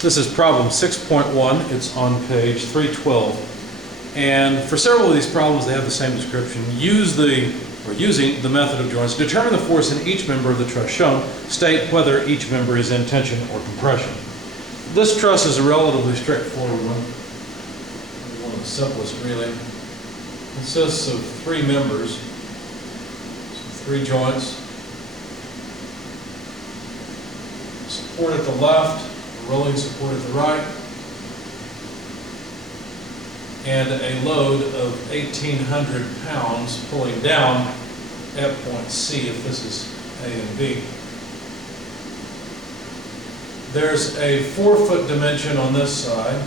This is problem 6.1. It's on page 312. And for several of these problems, they have the same description. Using the method of joints, determine the force in each member of the truss shown. State whether each member is in tension or compression. This truss is a relatively straightforward one of the simplest, really. It consists of three members, three joints. Support at the left, rolling support at the right, and a load of 1,800 pounds pulling down at point C if this is A and B. There's a 4-foot dimension on this side,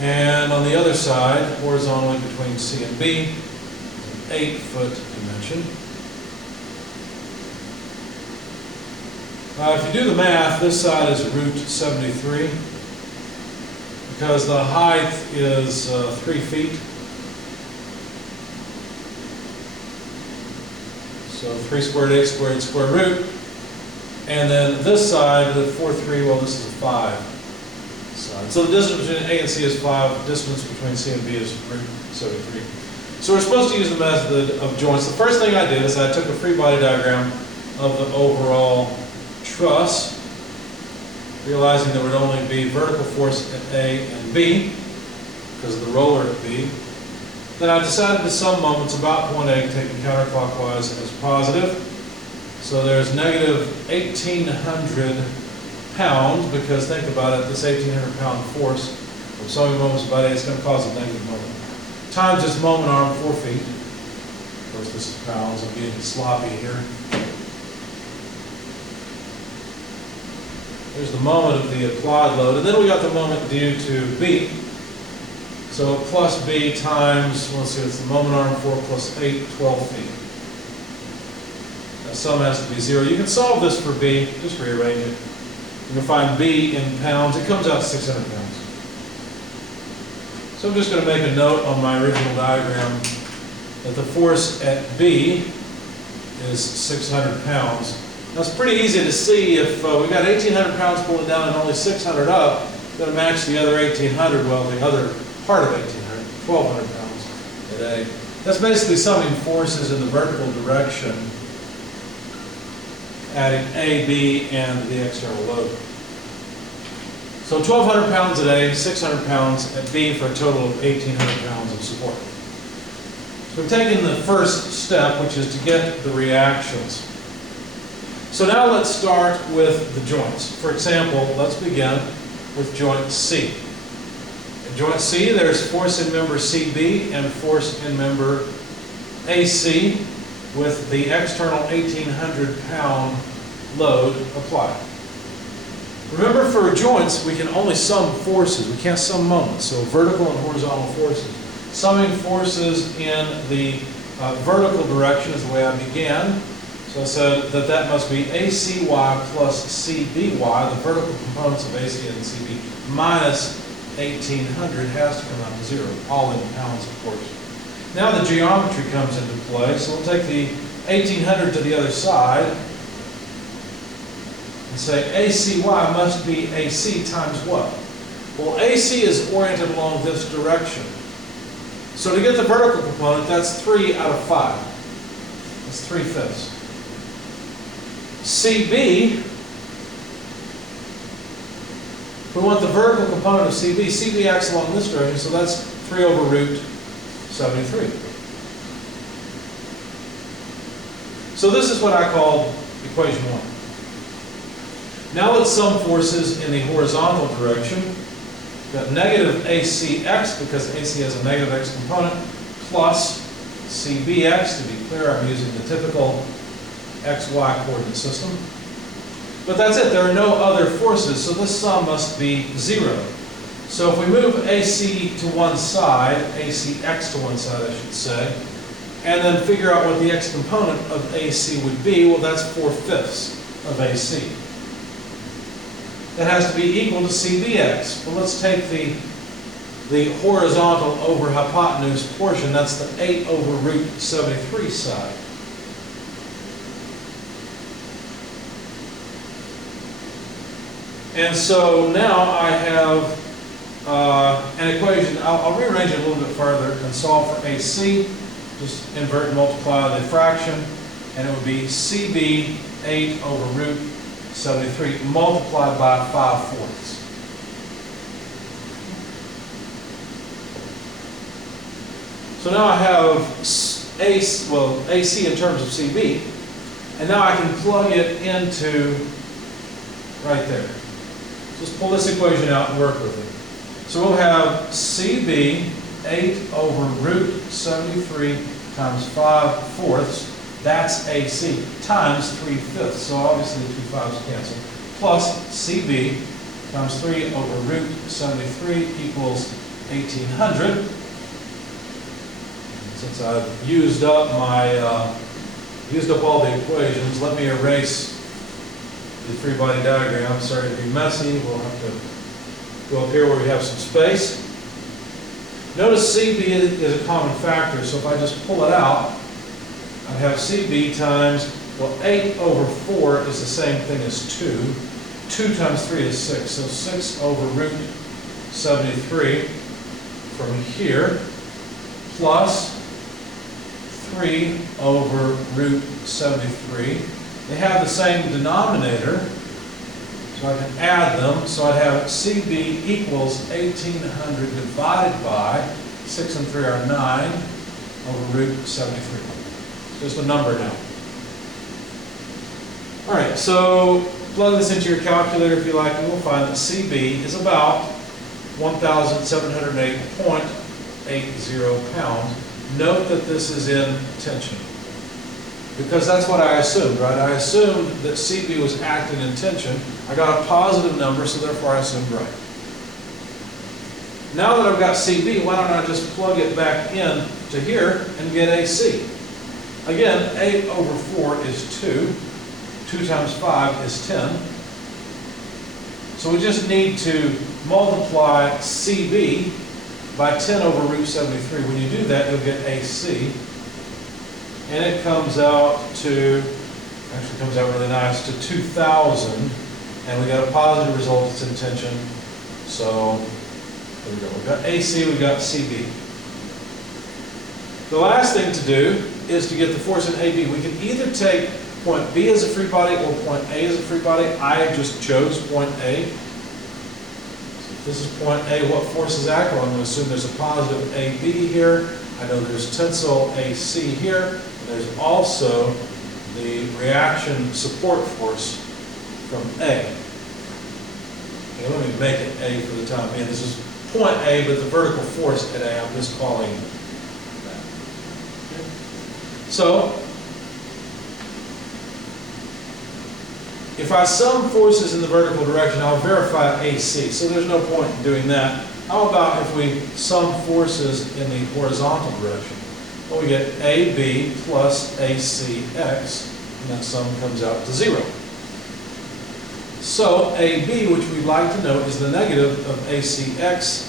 and on the other side, horizontally between C and B, an 8-foot dimension. If you do the math, this side is root 73 because the height is 3 feet. So 3 squared, 8 squared, square root. And then this side, the 4, 3, well, this is a 5 side. So the distance between A and C is 5. The distance between C and B is root 73. So we're supposed to use the method of joints. The first thing I did is I took a free body diagram of the overall truss, realizing there would only be vertical force at A and B because of the roller at B. Then I decided to sum moments about point A, taking counterclockwise as positive. So there's negative 1,800 pounds, because think about it, this 1,800 pound force from summing moments about A is going to cause a negative moment. Times this moment arm 4 feet. Of course, this is pounds. I'm being sloppy here. There's the moment of the applied load, and then we got the moment due to B. So plus B times, let's see, it's the moment arm 4 plus 8, 12 feet. That sum has to be 0. You can solve this for B, just rearrange it. You can find B in pounds. It comes out to 600 pounds. So I'm just going to make a note on my original diagram that the force at B is 600 pounds. Now it's pretty easy to see if we've got 1,800 pounds pulling down and only 600 up, we're going to match the other 1,800, well, the other part of 1,800, 1,200 pounds at A. That's basically summing forces in the vertical direction, adding A, B, and the external load. So 1,200 pounds at A, 600 pounds at B for a total of 1,800 pounds of support. So we've taken the first step, which is to get the reactions. So now let's start with the joints. For example, let's begin with joint C. In joint C, there's force in member CB and force in member AC with the external 1,800 pound load applied. Remember, for joints, we can only sum forces. We can't sum moments, so vertical and horizontal forces. Summing forces in the vertical direction is the way I began. So I said that must be ACY plus CBY, the vertical components of AC and CB, minus 1,800 has to come out to 0, all in pounds, of course. Now the geometry comes into play, so we'll take the 1,800 to the other side and say ACY must be AC times what? Well, AC is oriented along this direction. So to get the vertical component, that's 3 out of 5. That's 3/5. CB, we want the vertical component of CB. CB acts along this direction, so that's 3 over root 73. So this is what I call equation 1. Now let's sum forces in the horizontal direction. We've got negative ACX, because AC has a negative X component, plus CBX. To be clear, I'm using the typical XY coordinate system. But that's it. There are no other forces, so this sum must be 0. So if we move AC to one side, ACX to one side, I should say, and then figure out what the X component of AC would be, well, that's 4/5 of AC. That has to be equal to CBX. Well, let's take the horizontal over hypotenuse portion. That's the 8 over root 73 side. And so now I have an equation. I'll rearrange it a little bit further and solve for AC. Just invert and multiply the fraction, and it would be CB 8 over root 73 multiplied by 5/4. So now I have AC in terms of CB, and now I can plug it into right there. Just pull this equation out and work with it. So we'll have CB 8 over root 73 times 5/4, that's AC, times 3/5, so obviously the 2 5's cancel, plus CB times 3 over root 73 equals 1800. Since I've used up all the equations, let me erase the free body diagram. Sorry to be messy. We'll have to go up here where we have some space. Notice CB is a common factor, so if I just pull it out, I have CB times, well, 8 over 4 is the same thing as 2. 2 times 3 is 6, so 6 over root 73 from here, plus 3 over root 73. They have the same denominator, so I can add them. So I'd have CB equals 1800 divided by 6 and 3 are 9 over root 73. Just a number now. All right, so plug this into your calculator if you like, and we'll find that CB is about 1,708.80 pounds. Note that this is in tension, because that's what I assumed, right? I assumed that CB was acting in tension. I got a positive number, so therefore I assumed right. Now that I've got CB, why don't I just plug it back in to here and get AC? Again, 8 over 4 is 2. 2 times 5 is 10. So we just need to multiply CB by 10 over root 73. When you do that, you'll get AC. And it comes out to, actually comes out really nice, to 2,000. And we got a positive result, it's in tension. So, there we go. We've got AC, we've got CB. The last thing to do is to get the force in AB. We can either take point B as a free body or point A as a free body. I just chose point A. So if this is point A, what force is acting? Well, I'm going to assume there's a positive AB here. I know there's tensile AC here. And there's also the reaction support force from A. Okay, let me make it A for the time being. This is point A, but the vertical force at A, I'm just calling that. Okay. So, if I sum forces in the vertical direction, I'll verify AC, so there's no point in doing that. How about if we sum forces in the horizontal direction? Well, we get AB plus ACX, and that sum comes out to 0. So AB, which we'd like to know, is the negative of ACX.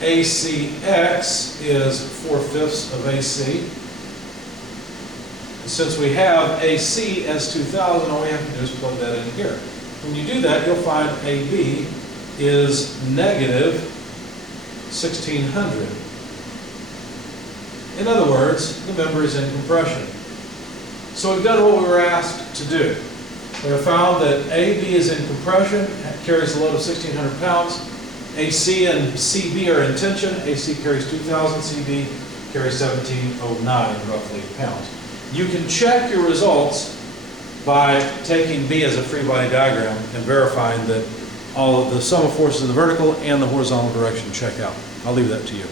ACX is 4/5 of AC. And since we have AC as 2,000, all we have to do is plug that in here. When you do that, you'll find AB is negative 1,600. In other words, the member is in compression. So we've done what we were asked to do. We have found that AB is in compression, carries a load of 1,600 pounds. AC and CB are in tension. AC carries 2,000, CB carries 1,709 roughly pounds. You can check your results by taking B as a free body diagram and verifying that all of the sum of forces in the vertical and the horizontal direction check out. I'll leave that to you.